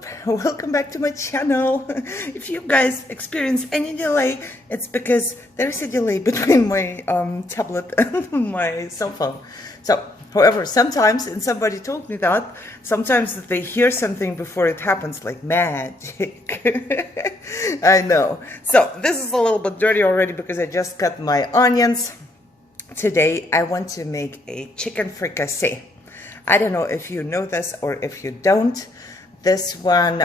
YouTube, welcome back to my channel. If you guys experience any delay, it's because there's a delay between my tablet and my cell phone. So, however, sometimes, and somebody told me that, sometimes they hear something before it happens, like magic. I know. So, this is a little bit dirty already because I just cut my onions. Today, I want to make a chicken fricassee. I don't know if you know this or if you don't. This one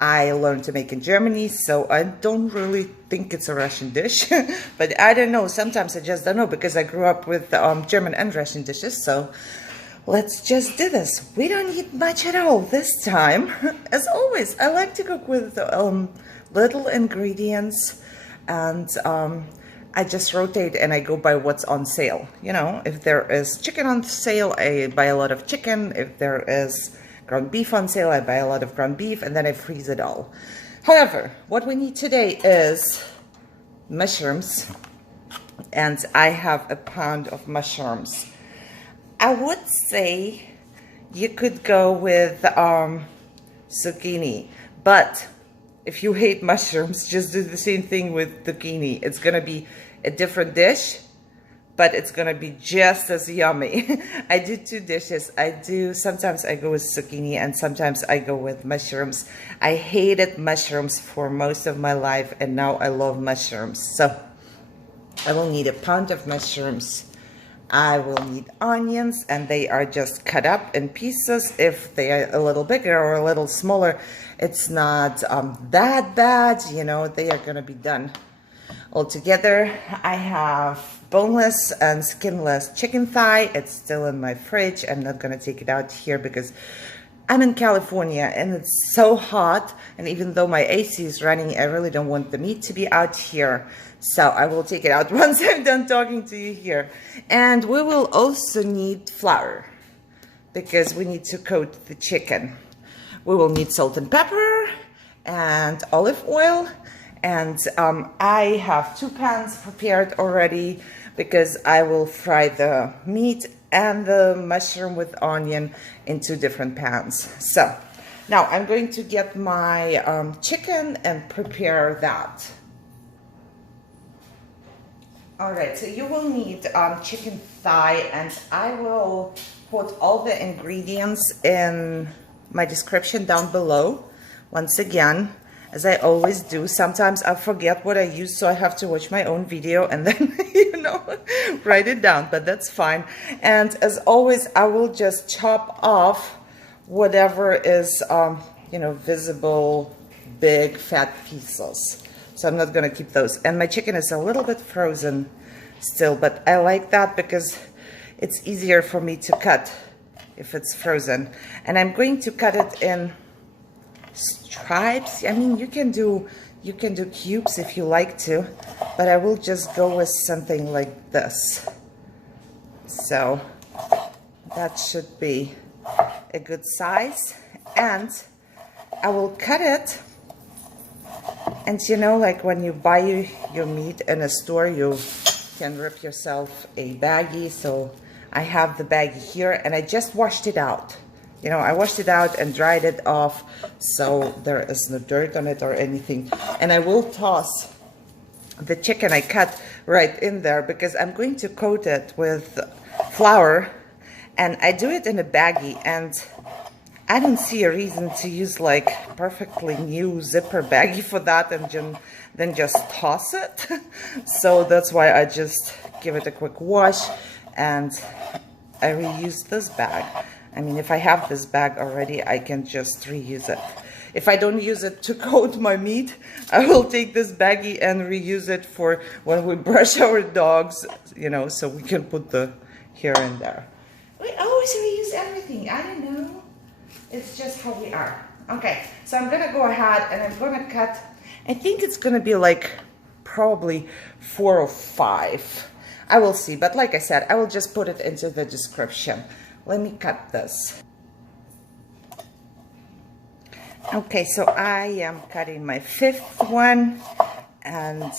I learned to make in Germany, so I don't really think it's a Russian dish. But I don't know, sometimes I just don't know because I grew up with German and Russian dishes. So let's just do this. We don't need much at all this time. As always, I like to cook with little ingredients, and I just rotate and I go by what's on sale. You know, if there is chicken on sale, I buy a lot of chicken. If there is ground beef on sale, I buy a lot of ground beef, and then I freeze it all. However, what we need today is mushrooms, and I have a pound of mushrooms. I would say you could go with zucchini, but if you hate mushrooms, just do the same thing with zucchini. It's gonna be a different dish, but it's gonna be just as yummy. I do two dishes. Sometimes I go with zucchini and sometimes I go with mushrooms. I hated mushrooms for most of my life, and now I love mushrooms. So I will need a pound of mushrooms. I will need onions, and they are just cut up in pieces. If they are a little bigger or a little smaller, it's not that bad. You know, they are gonna be done. Altogether, I have boneless and skinless chicken thigh. It's still in my fridge. I'm not gonna take it out here because I'm in California and it's so hot, and even though my AC is running, I really don't want the meat to be out here. So I will take it out once I'm done talking to you here. And we will also need flour because we need to coat the chicken. We will need salt and pepper and olive oil. And I have 2 pans prepared already because I will fry the meat and the mushroom with onion in 2 different pans. So now I'm going to get my chicken and prepare that. All right, so you will need chicken thigh, and I will put all the ingredients in my description down below. Once again, as I always do, sometimes I forget what I use, so I have to watch my own video and then, you know, write it down, but that's fine. And as always, I will just chop off whatever is, you know, visible, big, fat pieces. So I'm not gonna keep those. And my chicken is a little bit frozen still, but I like that because it's easier for me to cut if it's frozen. And I'm going to cut it in stripes. I mean, you can do cubes if you like to, but I will just go with something like this. So that should be a good size, and I will cut it. And you know, like when you buy your meat in a store, you can rip yourself a baggie. So I have the baggie here, and I just washed it out. You know, I washed it out and dried it off, so there is no dirt on it or anything. And I will toss the chicken I cut right in there because I'm going to coat it with flour, and I do it in a baggie, and I don't see a reason to use like perfectly new zipper baggie for that and then just toss it. So that's why I just give it a quick wash, and I reuse this bag. I mean, if I have this bag already, I can just reuse it. If I don't use it to coat my meat, I will take this baggie and reuse it for when we brush our dogs, you know, so we can put the here and there. We always reuse everything. I don't know. It's just how we are. Okay, so I'm gonna go ahead and I'm gonna cut, I think it's gonna be like probably 4 or 5. I will see, but like I said, I will just put it into the description. Let me cut this. Okay, so I am cutting my 5th one, and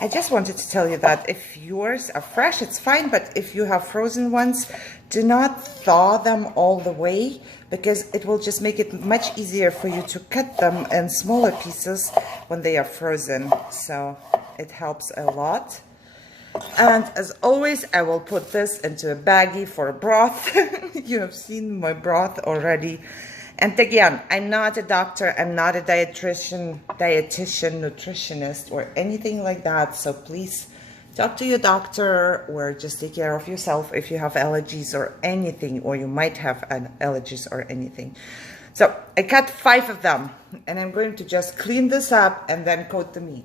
I just wanted to tell you that if yours are fresh, it's fine, but if you have frozen ones, do not thaw them all the way, because it will just make it much easier for you to cut them in smaller pieces when they are frozen. So it helps a lot. And as always, I will put this into a baggie for a broth. You have seen my broth already. And again, I'm not a doctor, I'm not a dietitian, nutritionist, or anything like that. So please talk to your doctor, or just take care of yourself if you have allergies or anything, or you might have allergies or anything. So I cut 5 of them, and I'm going to just clean this up and then coat the meat.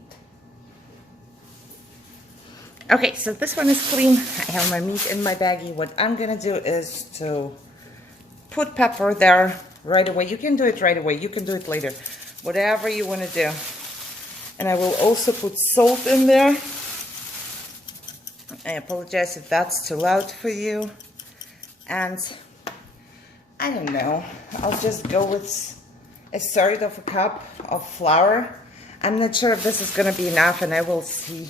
Okay, so this one is clean. I have my meat in my baggie. What I'm gonna do is to put pepper there right away. You can do it right away, you can do it later, whatever you want to do. And I will also put salt in there. I apologize if that's too loud for you. And I don't know, I'll just go with 1/3 of a cup of flour. I'm not sure if this is going to be enough, and I will see.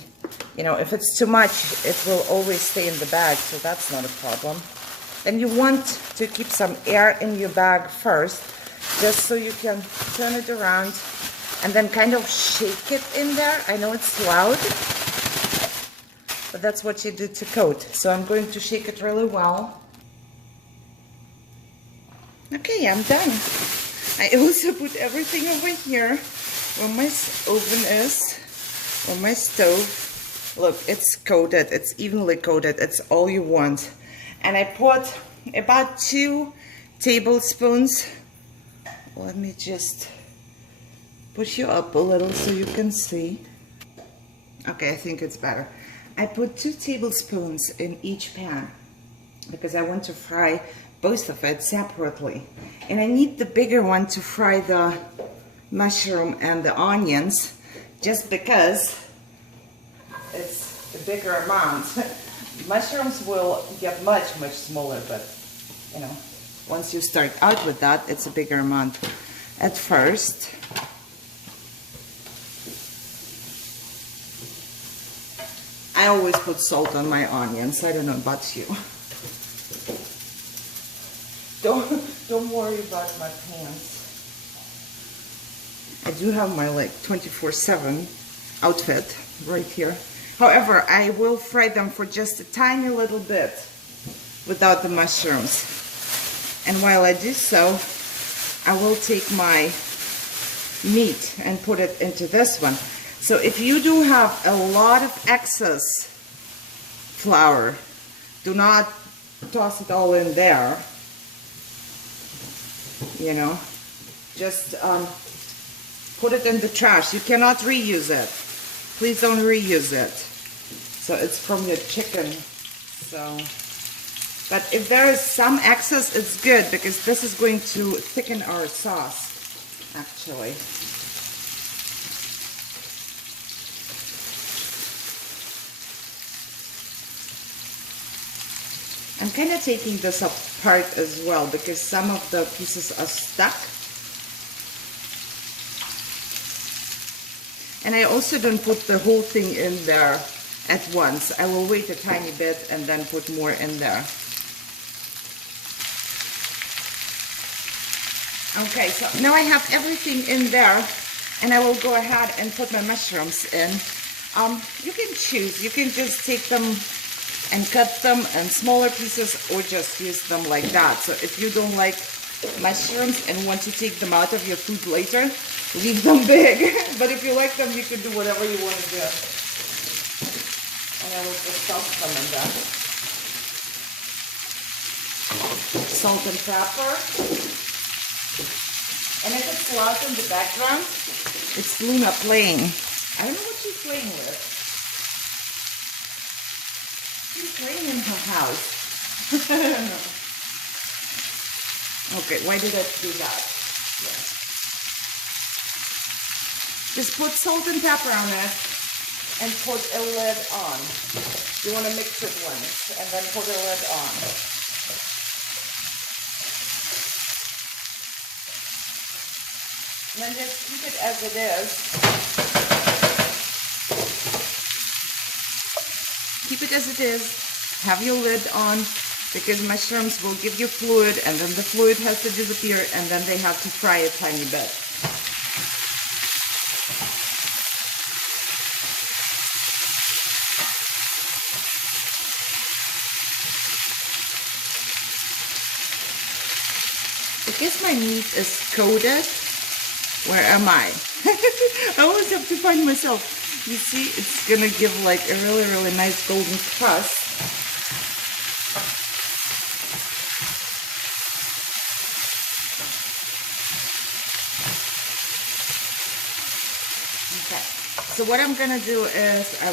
You know, if it's too much, it will always stay in the bag, so that's not a problem. Then you want to keep some air in your bag first, just so you can turn it around and then kind of shake it in there. I know it's loud, but that's what you do to coat. So I'm going to shake it really well. Okay, I'm done. I also put everything over here where my oven is, or my stove. Look, it's coated, it's evenly coated, it's all you want. And I put about 2 tablespoons. Let me just push you up a little so you can see. Okay, I think it's better. I put 2 tablespoons in each pan because I want to fry both of it separately. And I need the bigger one to fry the mushroom and the onions, just because it's a bigger amount. Mushrooms will get much smaller, but you know, once you start out with that, it's a bigger amount at first. I always put salt on my onions. I don't know about you. Don't worry about my pants. I do have my like 24/7 outfit right here. However, I will fry them for just a tiny little bit without the mushrooms. And while I do so, I will take my meat and put it into this one. So if you do have a lot of excess flour, do not toss it all in there. You know, just put it in the trash. You cannot reuse it. Please don't reuse it. So it's from your chicken. So, but if there is some excess, it's good, because this is going to thicken our sauce, actually. I'm kind of taking this apart as well, because some of the pieces are stuck. And I also don't put the whole thing in there at once. I will wait a tiny bit and then put more in there. Okay, so now I have everything in there, and I will go ahead and put my mushrooms in. You can choose. You can just take them and cut them in smaller pieces, or just use them like that. So if you don't like mushrooms and want to take them out of your food later, leave them big. But if you like them, you can do whatever you want to do. And I will just toss them in there. Salt and pepper. And if it's loud in the background, it's Luna playing. I don't know what she's playing with. She's playing in her house. I don't know. Okay, why did I do that? Yeah. Just put salt and pepper on it and put a lid on. You want to mix it once and then put a lid on. And then just keep it as it is. keep it as it is, have your lid on, because mushrooms will give you fluid, and then the fluid has to disappear, and then they have to fry a tiny bit. Because my meat is coated, where am I? I always have to find myself. You see, it's gonna give like a really, really nice golden crust. Okay, so what I'm gonna do is I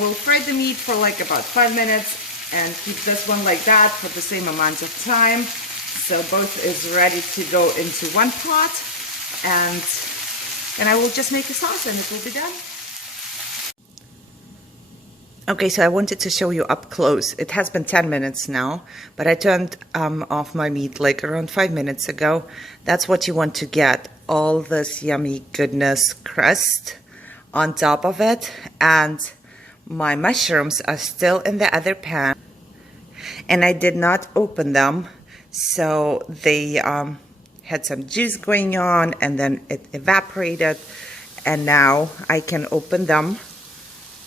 will fry the meat for like about 5 minutes and keep this one like that for the same amount of time. So both is ready to go into one pot, and I will just make a sauce and it will be done. Okay, so I wanted to show you up close. It has been 10 minutes now, but I turned off my meat like around 5 minutes ago. That's what you want to get, all this yummy goodness crust on top of it. And my mushrooms are still in the other pan, and I did not open them. So they had some juice going on, and then it evaporated, and now I can open them.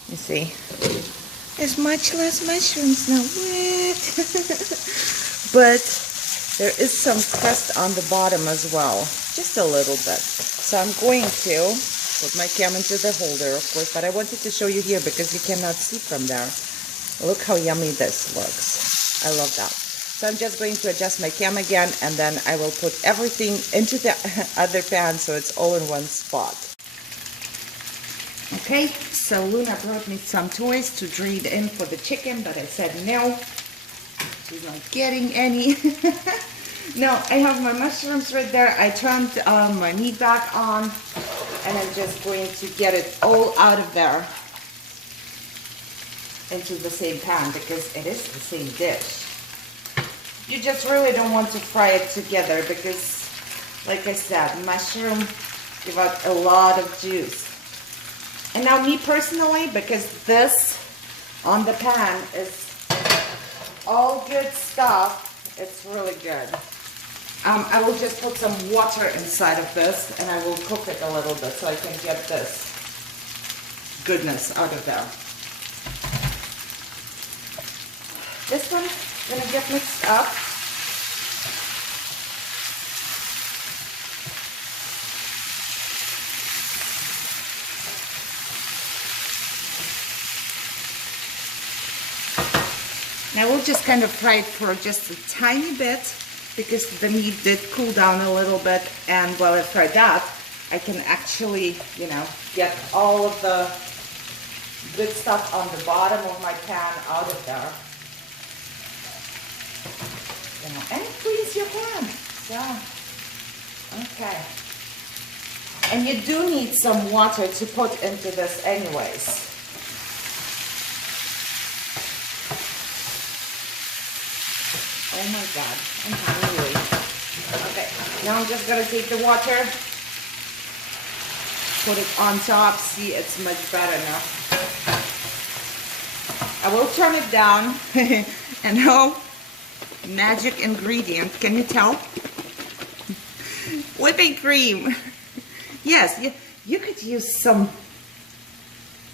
You see, there's much less mushrooms now. What? But there is some crust on the bottom as well, just a little bit. So I'm going to put my cam into the holder, of course, but I wanted to show you here because you cannot see from there. Look how yummy this looks. I love that. So I'm just going to adjust my cam again, and then I will put everything into the other pan so it's all in one spot. Okay, so Luna brought me some toys to trade in for the chicken, but I said no, she's not getting any. No, I have my mushrooms right there. I turned my meat back on, and I'm just going to get it all out of there into the same pan because it is the same dish. You just really don't want to fry it together because, like I said, mushroom give out a lot of juice. And now me personally, because this on the pan is all good stuff, it's really good. I will just put some water inside of this, and I will cook it a little bit so I can get this goodness out of there. This one gonna get mixed up. Now we'll just kind of fry it for just a tiny bit because the meat did cool down a little bit, and while I fry that, I can actually, you know, get all of the good stuff on the bottom of my pan out of there. You know, and it cleans your pan. So, okay. And you do need some water to put into this anyways. Oh my God, I'm hungry. Okay, now I'm just gonna take the water, put it on top. See, it's much better now. I will turn it down. And now, magic ingredient, can you tell? Whipping cream. Yes, you could use some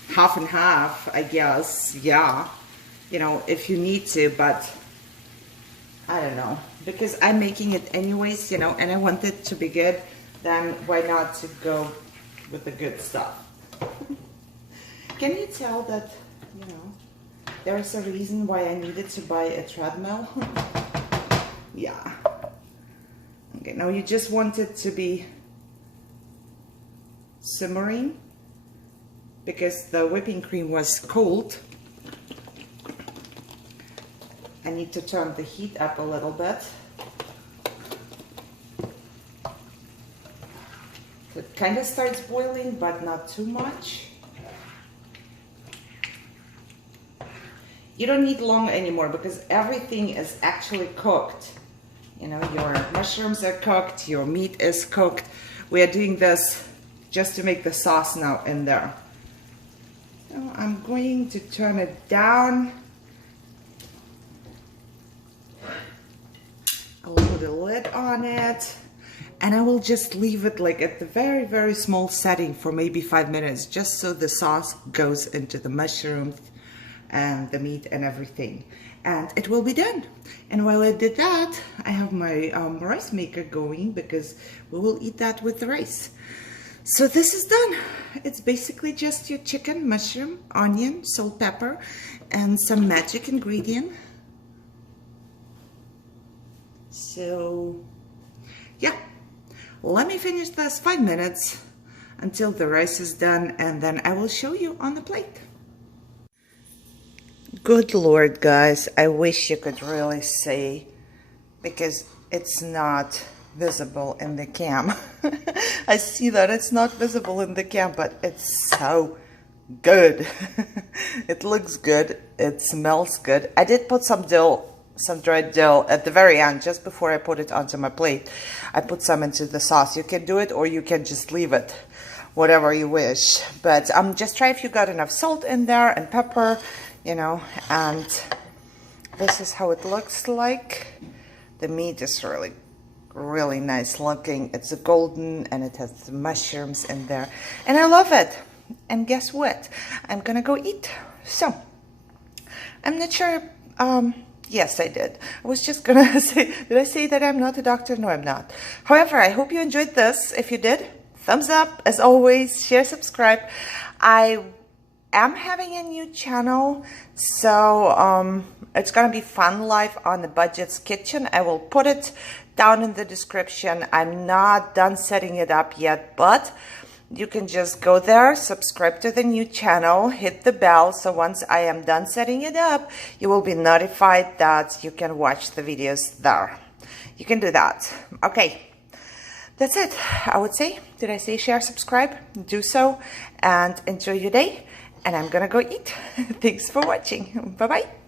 half and half, I guess. Yeah, you know, if you need to, but I don't know, because I'm making it anyways, you know, and I want it to be good, then why not to go with the good stuff? Can you tell that, you know, there's a reason why I needed to buy a treadmill? Yeah. Okay, now you just want it to be simmering because the whipping cream was cold. I need to turn the heat up a little bit. It kind of starts boiling, but not too much. You don't need long anymore because everything is actually cooked. You know, your mushrooms are cooked, your meat is cooked. We are doing this just to make the sauce now in there. Now I'm going to turn it down. I'll put a lid on it. And I will just leave it like at the very, very small setting for maybe 5 minutes, just so the sauce goes into the mushrooms and the meat and everything. And it will be done. And while I did that, I have my rice maker going because we will eat that with the rice. So this is done. It's basically just your chicken, mushroom, onion, salt, pepper, and some magic ingredient. So, yeah. Let me finish this 5 minutes until the rice is done, and then I will show you on the plate. Good Lord, guys, I wish you could really see, because it's not visible in the cam. I see that it's not visible in the cam, but it's so good. It looks good. It smells good. I did put some dill, some dried dill at the very end, just before I put it onto my plate. I put some into the sauce. You can do it, or you can just leave it, whatever you wish. But just try if you got enough salt in there and pepper, you know. And this is how it looks like. The meat is really, really nice looking. It's a golden, and it has the mushrooms in there, and I love it. And guess what? I'm gonna go eat. So I'm not sure. Yes, I did. I was just gonna say, did I say that I'm not a doctor? No, I'm not. However, I hope you enjoyed this. If you did, thumbs up. As always, share, subscribe. I am having a new channel, so it's gonna be FunLifeOnABudget's Kitchen. I will put it down in the description. I'm not done setting it up yet, but you can just go there, subscribe to the new channel, hit the bell, so once I am done setting it up, you will be notified that you can watch the videos there. You can do that. Okay, that's it. I would say, did I say share, subscribe? Do so, and enjoy your day, and I'm gonna go eat. Thanks for watching. Bye-bye.